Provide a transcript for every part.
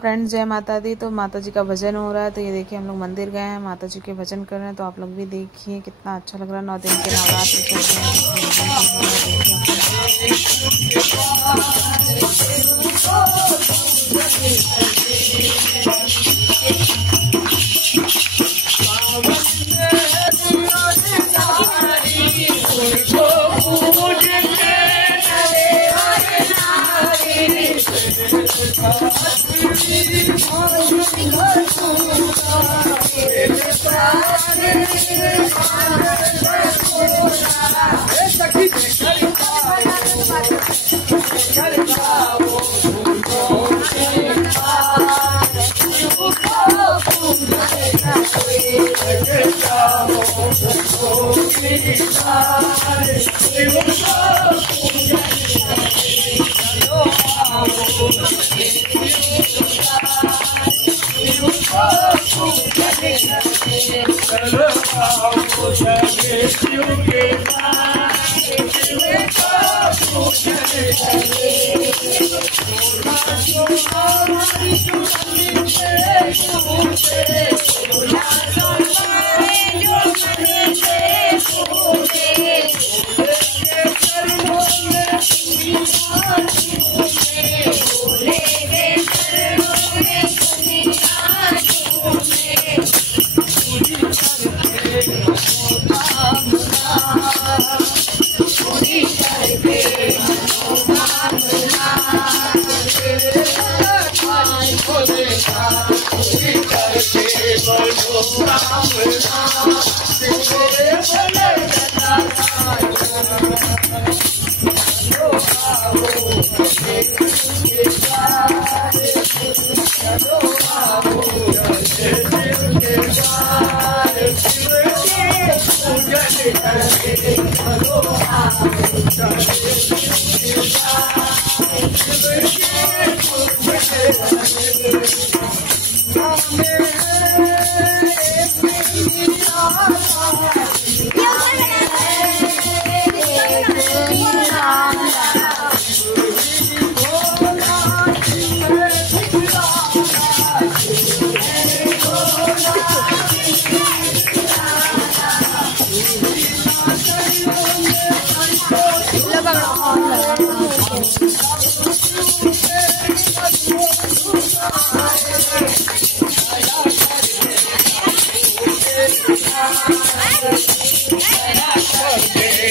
Friends, जय माता दी। तो माता जी का भजन हो रहा है। तो ये देखिए, हम लोग मंदिर गए हैं, माता जी के भजन कर रहे हैं। तो आप लोग भी देखिए कितना अच्छा लग रहा है। 9 दिन के नवरात्र चल रहे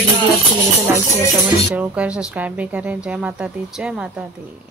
वीडियो अच्छी लगे तो लाइक शेयर कमेंट जरूर करें, सब्सक्राइब भी करें। जय माता दी, जय माता दी।